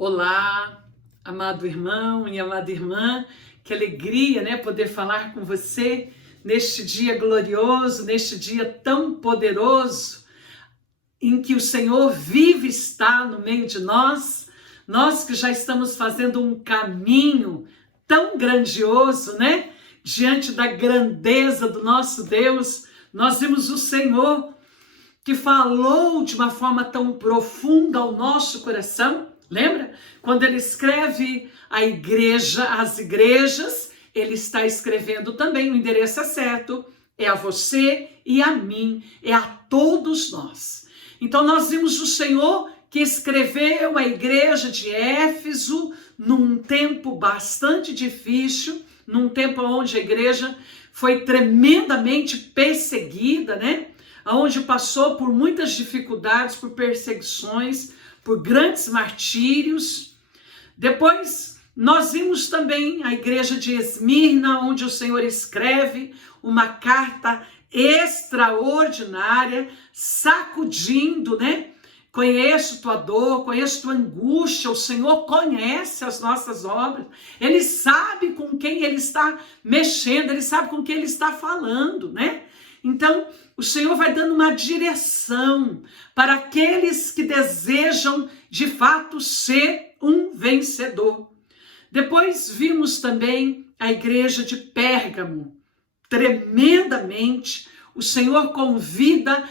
Olá, amado irmão e amada irmã, que alegria, né, poder falar com você neste dia glorioso, neste dia tão poderoso, em que o Senhor vive está no meio de nós, nós que já estamos fazendo um caminho tão grandioso, né, diante da grandeza do nosso Deus. Nós vimos o Senhor que falou de uma forma tão profunda ao nosso coração. Lembra? Quando ele escreve a igreja, as igrejas, ele está escrevendo também, o endereço é certo, é a você e a mim, é a todos nós. Então nós vimos o Senhor que escreveu a igreja de Éfeso num tempo bastante difícil, num tempo onde a igreja foi tremendamente perseguida, né? Onde passou por muitas dificuldades, por perseguições, por grandes martírios. Depois nós vimos também a igreja de Esmirna, onde o Senhor escreve uma carta extraordinária, sacudindo, né? Conheço tua dor, conheço tua angústia, o Senhor conhece as nossas obras, Ele sabe com quem Ele está mexendo, Ele sabe com quem Ele está falando, né? Então, o Senhor vai dando uma direção para aqueles que desejam, de fato, ser um vencedor. Depois vimos também a igreja de Pérgamo. Tremendamente, o Senhor convida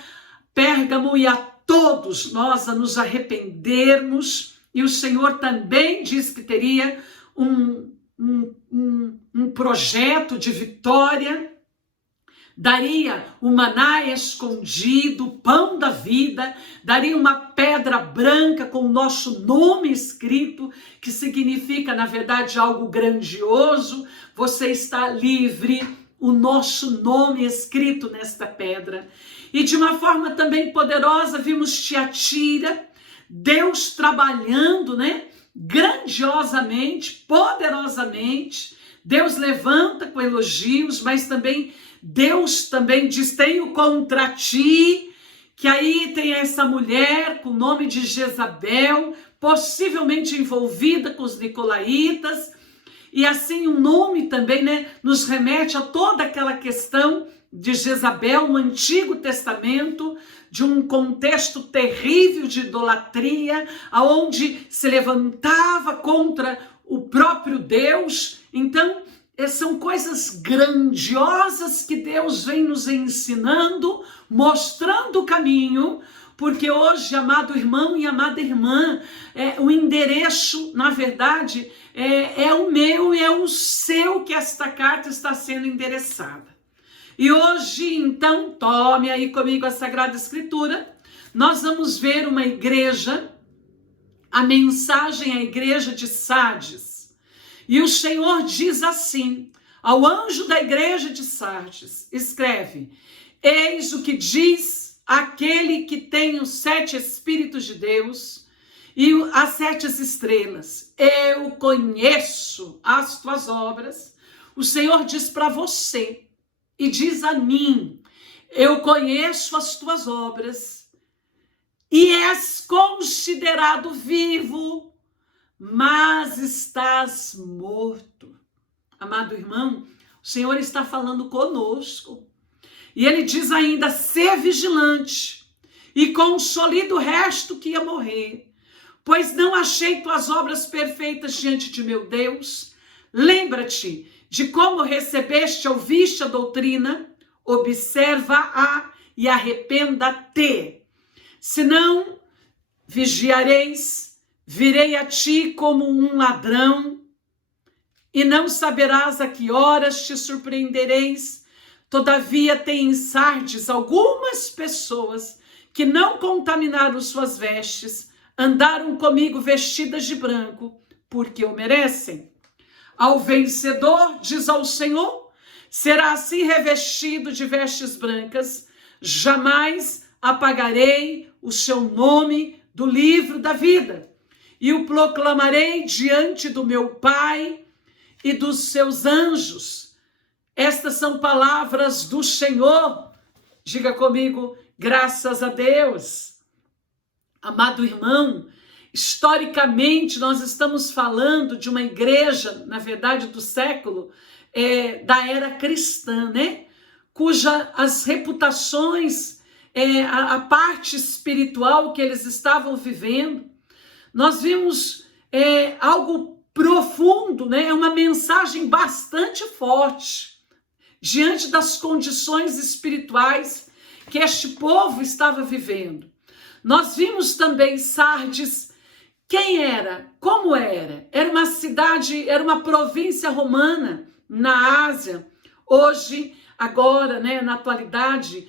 Pérgamo e a todos nós a nos arrependermos, e o Senhor também diz que teria um projeto de vitória. Daria o maná escondido, o pão da vida, daria uma pedra branca com o nosso nome escrito, que significa, na verdade, algo grandioso. Você está livre, o nosso nome escrito nesta pedra. E de uma forma também poderosa, vimos Tiatira, Deus trabalhando, né? Grandiosamente, poderosamente. Deus levanta com elogios, mas também Deus também diz, tenho contra ti, que aí tem essa mulher com o nome de Jezabel, possivelmente envolvida com os nicolaítas, e assim o nome também, né, nos remete a toda aquela questão de Jezabel no Antigo Testamento, de um contexto terrível de idolatria, aonde se levantava contra o próprio Deus. Então, são coisas grandiosas que Deus vem nos ensinando, mostrando o caminho, porque hoje, amado irmão e amada irmã, o endereço, na verdade, é o meu e é o seu que esta carta está sendo endereçada. E hoje, então, tome aí comigo a Sagrada Escritura, nós vamos ver uma igreja, a mensagem à igreja de Sardes. E o Senhor diz assim, ao anjo da igreja de Sardes, escreve, eis o que diz aquele que tem os 7 Espíritos de Deus e as 7 estrelas. Eu conheço as tuas obras. O Senhor diz para você e diz a mim, eu conheço as tuas obras e és considerado vivo, mas estás morto. Amado irmão, o Senhor está falando conosco. E ele diz ainda, ser vigilante e consolida o resto que ia morrer, pois não achei tuas obras perfeitas diante de meu Deus. Lembra-te de como recebeste, ouviste a doutrina, observa-a e arrependa-te. Senão, vigiareis, virei a ti como um ladrão, e não saberás a que horas te surpreendereis. Todavia tem em Sardes algumas pessoas que não contaminaram suas vestes, andaram comigo vestidas de branco, porque o merecem. Ao vencedor, diz ao Senhor, será assim revestido de vestes brancas, jamais apagarei o seu nome do livro da vida. E o proclamarei diante do meu Pai e dos seus anjos. Estas são palavras do Senhor. Diga comigo, graças a Deus. Amado irmão, historicamente nós estamos falando de uma igreja, na verdade, do século, da era cristã, né? Cuja as reputações, a parte espiritual que eles estavam vivendo, nós vimos algo profundo, né? Uma mensagem bastante forte diante das condições espirituais que este povo estava vivendo. Nós vimos também Sardes. Quem era? Como era? Era uma cidade, era uma província romana na Ásia, hoje, agora, né, na atualidade,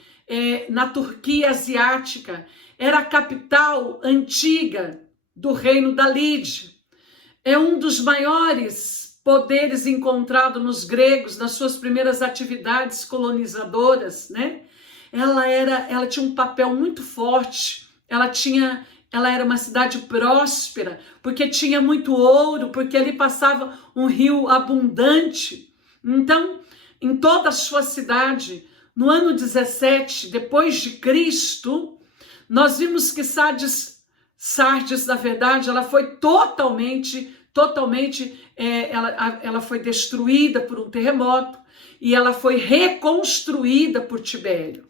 na Turquia asiática. Era a capital antiga do reino da Lídia. É um dos maiores poderes encontrados nos gregos, nas suas primeiras atividades colonizadoras, né? Ela tinha um papel muito forte, ela era uma cidade próspera, porque tinha muito ouro, porque ali passava um rio abundante. Então, em toda a sua cidade, no ano 17 depois de Cristo, nós vimos que Sardes, na verdade, ela foi totalmente, ela foi destruída por um terremoto e ela foi reconstruída por Tibério.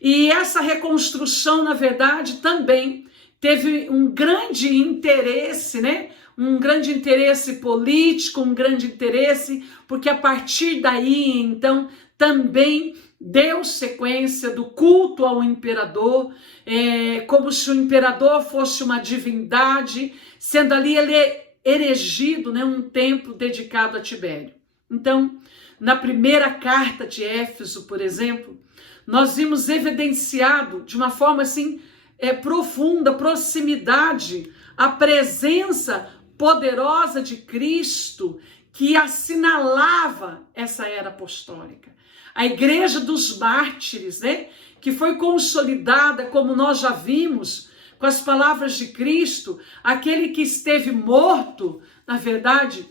E essa reconstrução, na verdade, também teve um grande interesse, né? Um grande interesse político, um grande interesse, porque a partir daí, então, também deu sequência do culto ao imperador, como se o imperador fosse uma divindade, sendo ali ele erigido, né, um templo dedicado a Tibério. Então, na primeira carta de Éfeso, por exemplo, nós vimos evidenciado de uma forma assim profunda, proximidade, a presença poderosa de Cristo que assinalava essa era apostólica. A igreja dos mártires, né, que foi consolidada, como nós já vimos, com as palavras de Cristo, aquele que esteve morto, na verdade,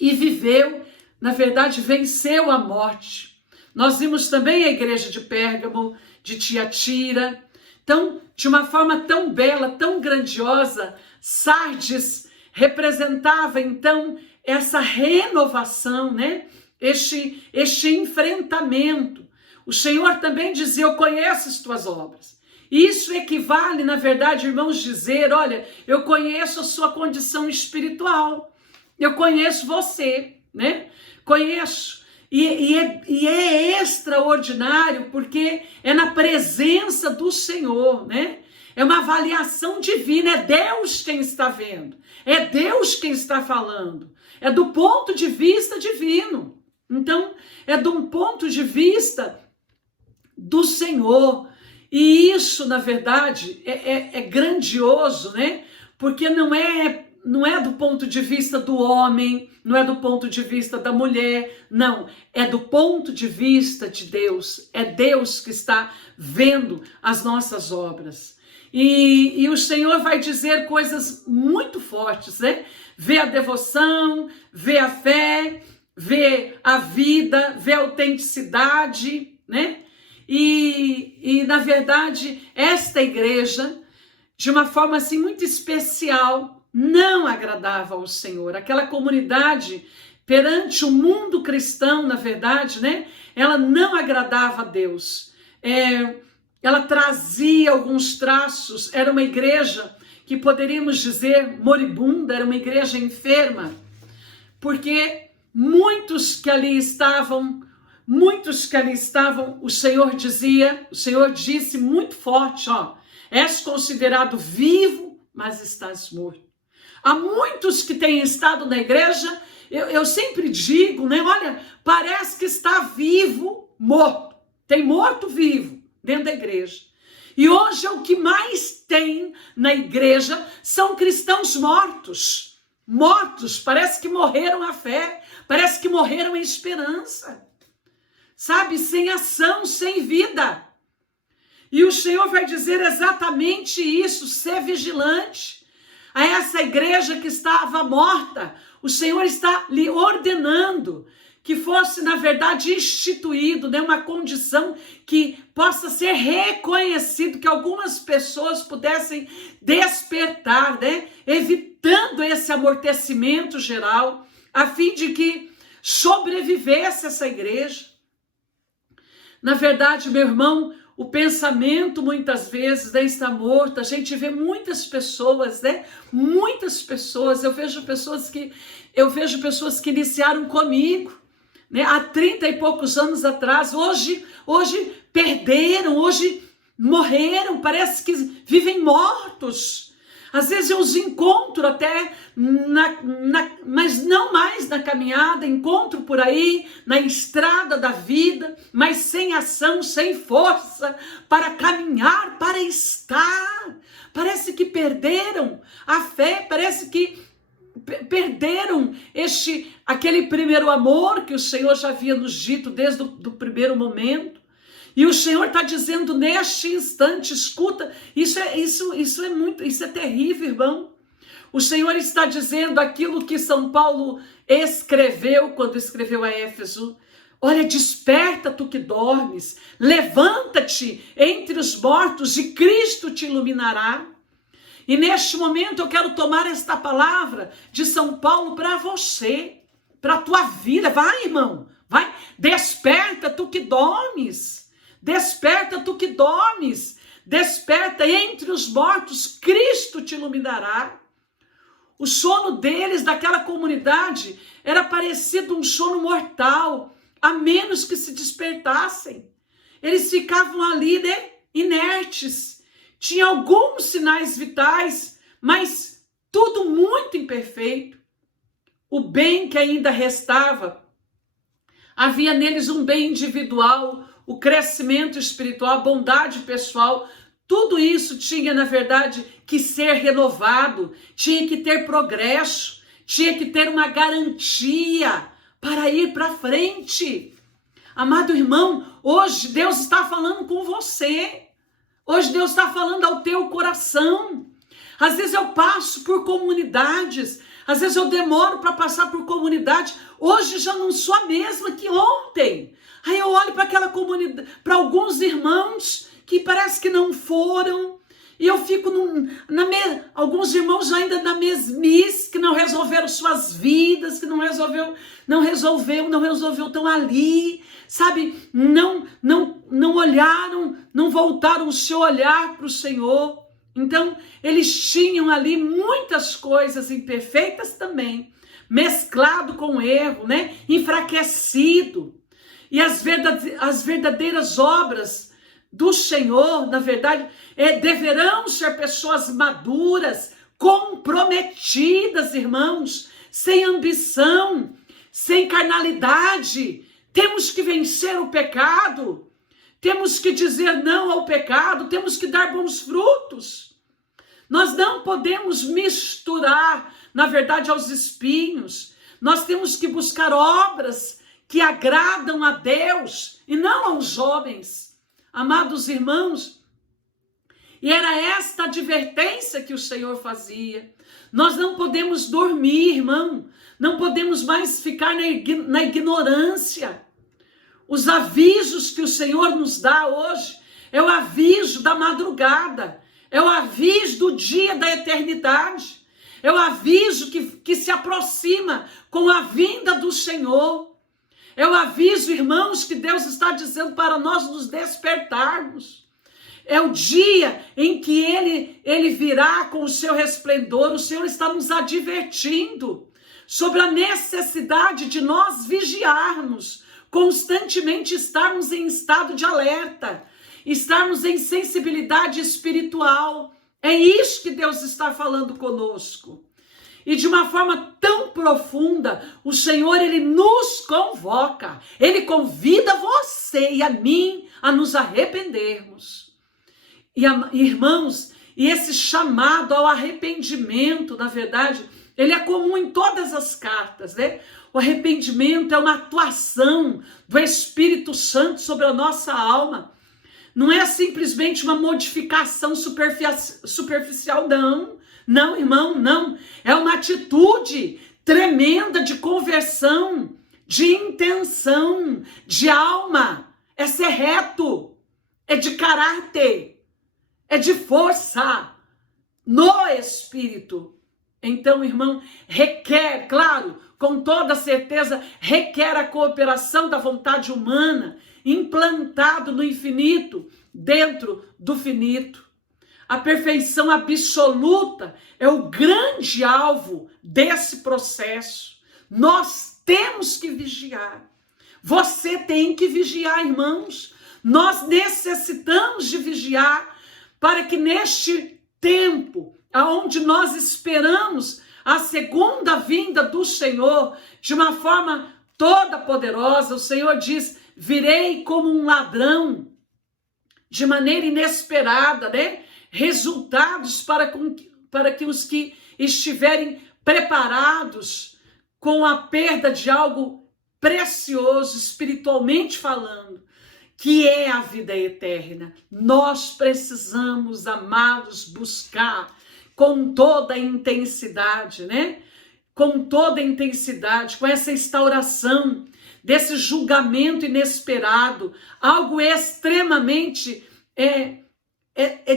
e viveu, na verdade, venceu a morte. Nós vimos também a igreja de Pérgamo, de Tiatira. Então, de uma forma tão bela, tão grandiosa, Sardes representava, então, essa renovação, né? Este enfrentamento. O Senhor também dizia, eu conheço as tuas obras. Isso equivale, na verdade, irmãos, dizer, olha, eu conheço a sua condição espiritual. Eu conheço você, né? Conheço. E é extraordinário porque é na presença do Senhor, né? É uma avaliação divina, é Deus quem está vendo, é Deus quem está falando, é do ponto de vista divino. Então, é de um ponto de vista do Senhor. E isso, na verdade, é grandioso, né? Porque não é do ponto de vista do homem, não é do ponto de vista da mulher, não, é do ponto de vista de Deus, é Deus que está vendo as nossas obras. E o Senhor vai dizer coisas muito fortes, né? Vê a devoção, vê a fé, vê a vida, vê a autenticidade, né? E na verdade, esta igreja, de uma forma assim muito especial, não agradava ao Senhor. Aquela comunidade, perante o mundo cristão, na verdade, né? Ela não agradava a Deus. Ela trazia alguns traços, era uma igreja que poderíamos dizer moribunda, era uma igreja enferma, porque muitos que ali estavam, o Senhor disse muito forte, ó, és considerado vivo, mas estás morto. Há muitos que têm estado na igreja, eu sempre digo, né? Olha, parece que está vivo, morto. Tem morto vivo dentro da igreja. E hoje o que mais tem na igreja são cristãos mortos. Mortos, parece que morreram a fé, parece que morreram a esperança. Sabe, sem ação, sem vida. E o Senhor vai dizer exatamente isso, ser vigilante. A essa igreja que estava morta, o Senhor está lhe ordenando que fosse, na verdade, instituído, né, uma condição que possa ser reconhecido, que algumas pessoas pudessem despertar, né, evitando esse amortecimento geral, a fim de que sobrevivesse essa igreja. Na verdade, meu irmão, o pensamento muitas vezes, né, está morto. A gente vê muitas pessoas, né? Muitas pessoas. Eu vejo pessoas que iniciaram comigo, né, há 30 e poucos anos atrás. Hoje perderam, hoje morreram, parece que vivem mortos. Às vezes eu os encontro até, mas não mais na caminhada, encontro por aí, na estrada da vida, mas sem ação, sem força, para caminhar, para estar. Parece que perderam a fé, parece que perderam aquele primeiro amor que o Senhor já havia nos dito desde o primeiro momento. E o Senhor está dizendo neste instante, escuta, isso é terrível, irmão. O Senhor está dizendo aquilo que São Paulo escreveu quando escreveu a Éfeso. Olha, desperta tu que dormes, levanta-te entre os mortos e Cristo te iluminará. E neste momento eu quero tomar esta palavra de São Paulo para você, para a tua vida. Vai, irmão, vai, desperta tu que dormes. Desperta tu que dormes, desperta entre os mortos, Cristo te iluminará. O sono deles, daquela comunidade, era parecido um sono mortal, a menos que se despertassem. Eles ficavam ali, né, inertes, tinha alguns sinais vitais, mas tudo muito imperfeito. O bem que ainda restava, havia neles um bem individual, o crescimento espiritual, a bondade pessoal, tudo isso tinha, na verdade, que ser renovado, tinha que ter progresso, tinha que ter uma garantia para ir para frente. Amado irmão, hoje Deus está falando com você, hoje Deus está falando ao teu coração. Às vezes eu passo por comunidades, às vezes eu demoro para passar por comunidade, hoje já não sou a mesma que ontem. Aí eu olho para aquela comunidade, para alguns irmãos que parece que não foram, e eu fico alguns irmãos ainda na mesmice, que não resolveram suas vidas, que não resolveu, estão ali, sabe? Não olharam, não voltaram o seu olhar para o Senhor. Então, eles tinham ali muitas coisas imperfeitas também, mesclado com erro, né? Enfraquecido. E as verdadeiras obras do Senhor, na verdade, deverão ser pessoas maduras, comprometidas, irmãos, sem ambição, sem carnalidade. Temos que vencer o pecado, temos que dizer não ao pecado, temos que dar bons frutos. Nós não podemos misturar, na verdade, aos espinhos. Nós temos que buscar obras que agradam a Deus e não aos homens. Amados irmãos, e era esta advertência que o Senhor fazia. Nós não podemos dormir, irmão, não podemos mais ficar na ignorância. Os avisos que o Senhor nos dá hoje é o aviso da madrugada, é o aviso do dia da eternidade, é o aviso que se aproxima com a vinda do Senhor. É o aviso, irmãos, que Deus está dizendo para nós nos despertarmos. É o dia em que Ele virá com o seu resplendor. O Senhor está nos advertindo sobre a necessidade de nós vigiarmos, constantemente estarmos em estado de alerta, estarmos em sensibilidade espiritual. É isso que Deus está falando conosco. E de uma forma tão profunda, o Senhor, Ele nos convoca, Ele convida você e a mim a nos arrependermos. E irmãos, e esse chamado ao arrependimento, na verdade, ele é comum em todas as cartas, né? O arrependimento é uma atuação do Espírito Santo sobre a nossa alma. Não é simplesmente uma modificação superficial, não. Não, irmão, não. É uma atitude tremenda de conversão, de intenção, de alma, é ser reto, é de caráter, é de força no Espírito. Então, irmão, requer, claro, com toda certeza, requer a cooperação da vontade humana, implantado no infinito, dentro do finito. A perfeição absoluta é o grande alvo desse processo. Nós temos que vigiar. Você tem que vigiar, irmãos. Nós necessitamos de vigiar para que neste tempo, aonde nós esperamos a segunda vinda do Senhor, de uma forma toda poderosa, o Senhor diz: virei como um ladrão, de maneira inesperada, né? Resultados para que os que estiverem preparados com a perda de algo precioso, espiritualmente falando, que é a vida eterna. Nós precisamos, amados, buscar com toda a intensidade, né? Com toda a intensidade, com essa instauração desse julgamento inesperado, algo extremamente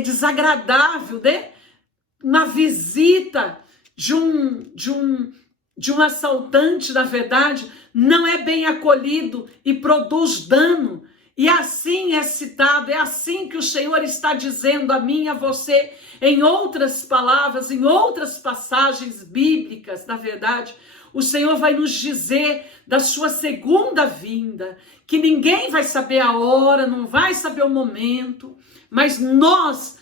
desagradável, né? Uma visita de um assaltante, na verdade, não é bem acolhido e produz dano. E assim é citado, é assim que o Senhor está dizendo a mim e a você, em outras palavras, em outras passagens bíblicas, na verdade. O Senhor vai nos dizer da sua segunda vinda, que ninguém vai saber a hora, não vai saber o momento, mas nós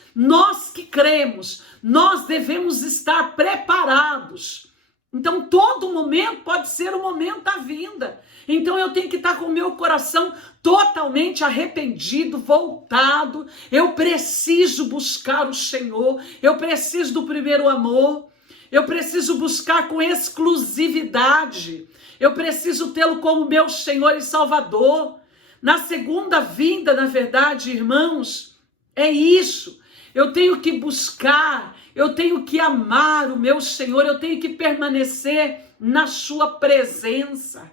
que cremos, nós devemos estar preparados. Então, todo momento pode ser o momento da vinda. Então, eu tenho que estar com o meu coração totalmente arrependido, voltado. Eu preciso buscar o Senhor. Eu preciso do primeiro amor. Eu preciso buscar com exclusividade. Eu preciso tê-lo como meu Senhor e Salvador. Na segunda vinda, na verdade, irmãos, é isso. Eu tenho que buscar, eu tenho que amar o meu Senhor, eu tenho que permanecer na sua presença.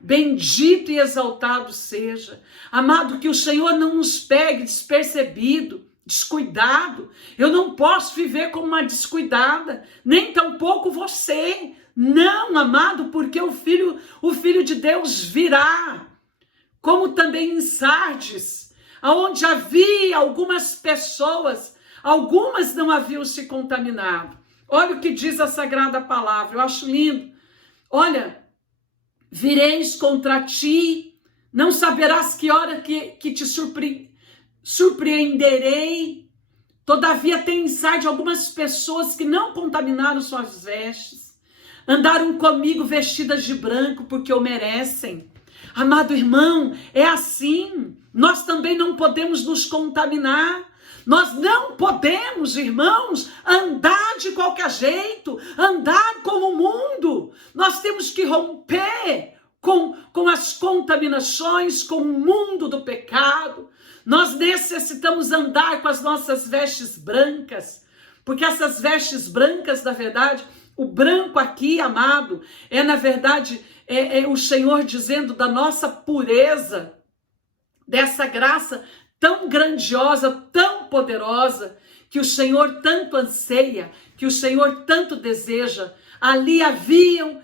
Bendito e exaltado seja. Amado, que o Senhor não nos pegue despercebido, descuidado. Eu não posso viver como uma descuidada, nem tampouco você. Não, amado, porque o Filho de Deus virá. Como também em Sardes, onde havia algumas pessoas, algumas não haviam se contaminado. Olha o que diz a Sagrada Palavra, eu acho lindo. Olha, vireis contra ti, não saberás que hora que te surpreenderei. Todavia tem em Sardes algumas pessoas que não contaminaram suas vestes, andaram comigo vestidas de branco porque o merecem. Amado irmão, é assim. Nós também não podemos nos contaminar. Nós não podemos, irmãos, andar de qualquer jeito, andar como o mundo. Nós temos que romper com as contaminações, com o mundo do pecado. Nós necessitamos andar com as nossas vestes brancas, porque essas vestes brancas, na verdade, o branco aqui, amado, é na verdade o Senhor dizendo da nossa pureza, dessa graça tão grandiosa, tão poderosa, que o Senhor tanto anseia, que o Senhor tanto deseja. Ali haviam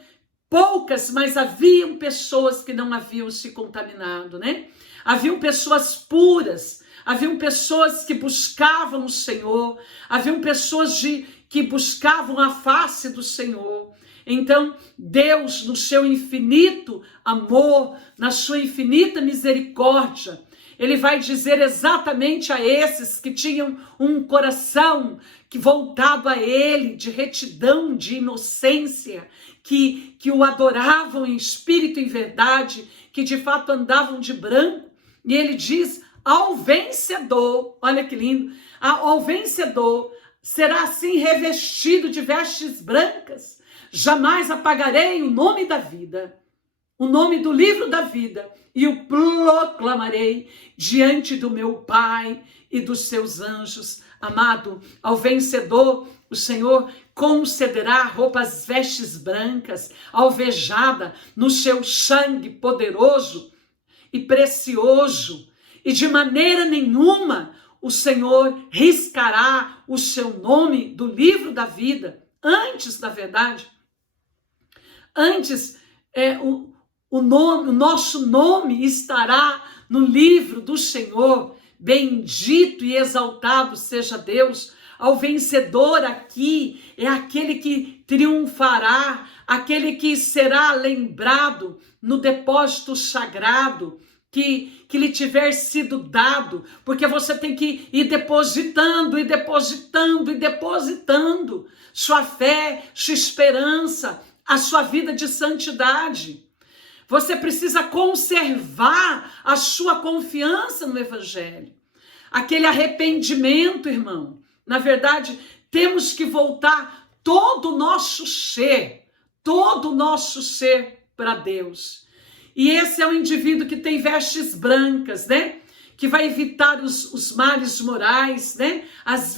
poucas, mas haviam pessoas que não haviam se contaminado, né? Haviam pessoas puras, haviam pessoas que buscavam o Senhor, haviam pessoas que buscavam a face do Senhor. Então, Deus, no seu infinito amor, na sua infinita misericórdia, Ele vai dizer exatamente a esses que tinham um coração que voltado a Ele, de retidão, de inocência, que o adoravam em espírito e em verdade, que de fato andavam de branco. E Ele diz ao vencedor, olha que lindo, ao vencedor será assim revestido de vestes brancas. Jamais apagarei o nome da vida, o nome do livro da vida, e o proclamarei diante do meu Pai e dos seus anjos. Amado, ao vencedor O Senhor concederá roupas, vestes brancas, alvejada no seu sangue poderoso e precioso, e de maneira nenhuma o Senhor riscará o seu nome do livro da vida. Antes, na verdade, o nosso nome estará no livro do Senhor. Bendito e exaltado seja Deus. Ao vencedor aqui é aquele que triunfará, aquele que será lembrado no depósito sagrado que lhe tiver sido dado, porque você tem que ir depositando, e depositando, e depositando sua fé, sua esperança, a sua vida de santidade. Você precisa conservar a sua confiança no Evangelho. Aquele arrependimento, irmão. Na verdade, temos que voltar todo o nosso ser para Deus. E esse é o indivíduo que tem vestes brancas, né? Que vai evitar os males morais, né? As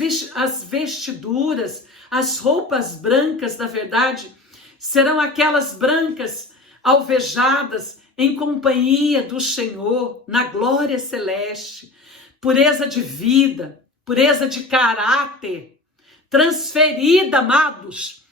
vestiduras, as roupas brancas, na verdade, serão aquelas brancas alvejadas em companhia do Senhor, na glória celeste. Pureza de vida, pureza de caráter, transferida, amados.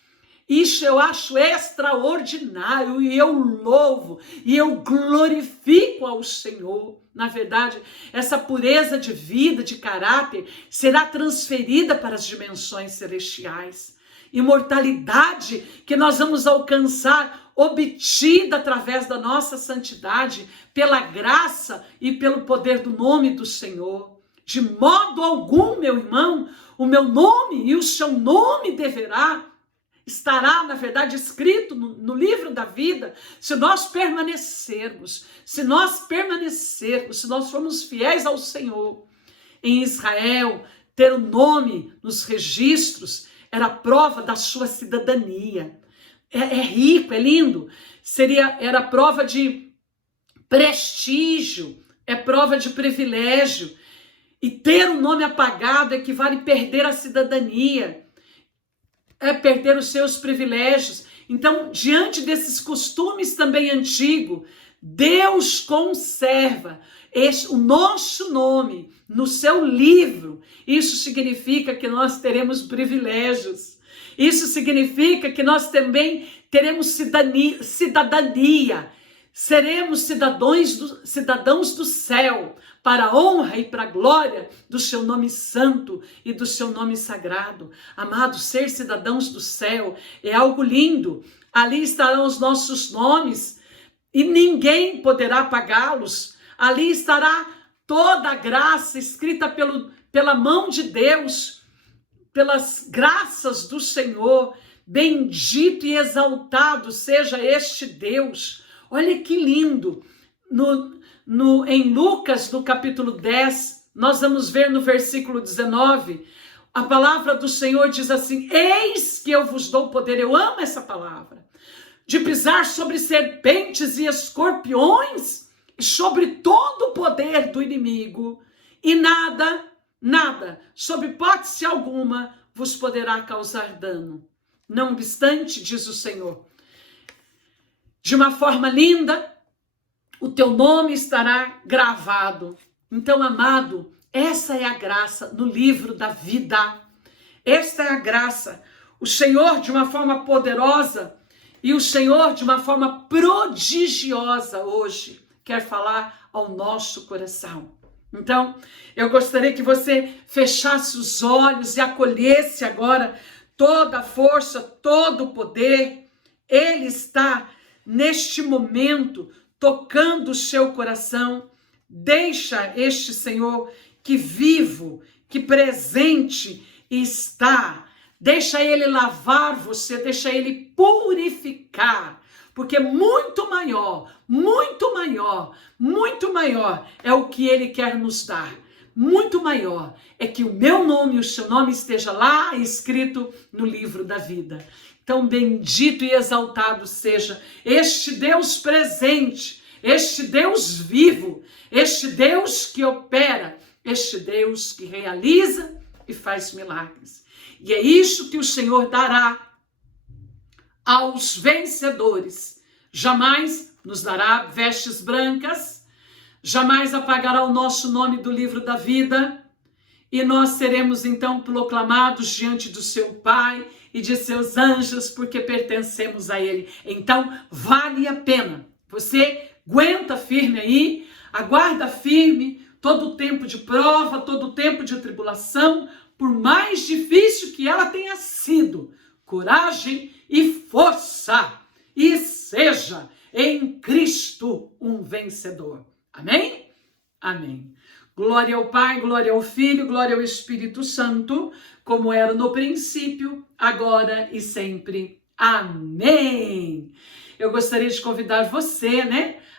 Isso eu acho extraordinário e eu louvo e eu glorifico ao Senhor. Na verdade, essa pureza de vida, de caráter, será transferida para as dimensões celestiais. Imortalidade que nós vamos alcançar, obtida através da nossa santidade, pela graça e pelo poder do nome do Senhor. De modo algum, meu irmão, o meu nome e o seu nome estará, na verdade, escrito no livro da vida, se nós permanecermos, se nós formos fiéis ao Senhor. Em Israel, ter o nome nos registros era prova da sua cidadania. É rico, é lindo. Era prova de prestígio, é prova de privilégio. E ter o nome apagado equivale a perder a cidadania, é perder os seus privilégios. Então, diante desses costumes também antigos, Deus conserva o nosso nome no seu livro. Isso significa que nós teremos privilégios. Isso significa que nós também teremos cidadania. Seremos cidadãos do céu, para a honra e para a glória do seu nome santo e do seu nome sagrado. Amados, ser cidadãos do céu é algo lindo. Ali estarão os nossos nomes e ninguém poderá apagá-los. Ali estará toda a graça escrita pela mão de Deus, pelas graças do Senhor. Bendito e exaltado seja este Deus. Olha que lindo. Em Lucas, no capítulo 10, nós vamos ver no versículo 19, a palavra do Senhor diz assim: eis que eu vos dou poder, eu amo essa palavra, de pisar sobre serpentes e escorpiões, e sobre todo o poder do inimigo, e nada, sob hipótese alguma, vos poderá causar dano. Não obstante, diz o Senhor, de uma forma linda, o teu nome estará gravado. Então, amado, essa é a graça no livro da vida. Esta é a graça. O Senhor, de uma forma poderosa, e o Senhor, de uma forma prodigiosa, hoje, quer falar ao nosso coração. Então, eu gostaria que você fechasse os olhos e acolhesse agora toda a força, todo o poder. Ele está, neste momento, tocando o seu coração. Deixa este Senhor que vivo, que presente está. Deixa Ele lavar você, deixa Ele purificar. Porque muito maior é o que Ele quer nos dar. Muito maior é que o meu nome e o seu nome esteja lá escrito no livro da vida. Então, bendito e exaltado seja este Deus presente, este Deus vivo, este Deus que opera, este Deus que realiza e faz milagres. E é isso que o Senhor dará aos vencedores. Jamais nos dará vestes brancas, jamais apagará o nosso nome do livro da vida, e nós seremos então proclamados diante do seu Pai e de seus anjos, porque pertencemos a Ele. Então, vale a pena. Você aguenta firme aí, aguarda firme todo o tempo de prova, todo o tempo de tribulação, por mais difícil que ela tenha sido. Coragem e força, e seja em Cristo um vencedor. Amém? Amém. Glória ao Pai, glória ao Filho, glória ao Espírito Santo, como era no princípio, agora e sempre. Amém. Eu gostaria de convidar você,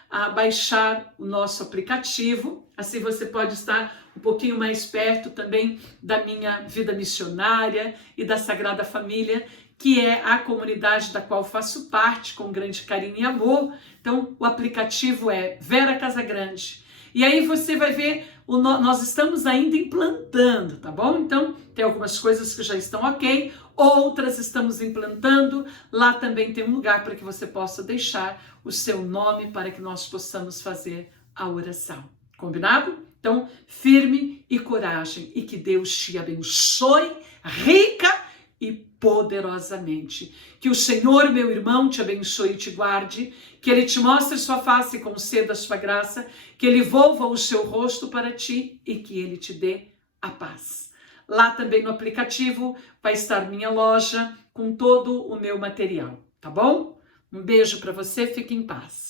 a baixar o nosso aplicativo. Assim você pode estar um pouquinho mais perto também da minha vida missionária e da Sagrada Família, que é a comunidade da qual faço parte com grande carinho e amor. Então, o aplicativo é Vera Casagrande. E aí você vai ver, nós estamos ainda implantando, tá bom? Então, tem algumas coisas que já estão ok, outras estamos implantando. Lá também tem um lugar para que você possa deixar o seu nome para que nós possamos fazer a oração. Combinado? Então, firme e coragem, e que Deus te abençoe rica e poderosamente. Que o Senhor, meu irmão, te abençoe e te guarde, que Ele te mostre sua face e conceda a sua graça, que Ele volva o seu rosto para ti e que Ele te dê a paz. Lá também no aplicativo vai estar minha loja com todo o meu material, tá bom? Um beijo para você, fique em paz.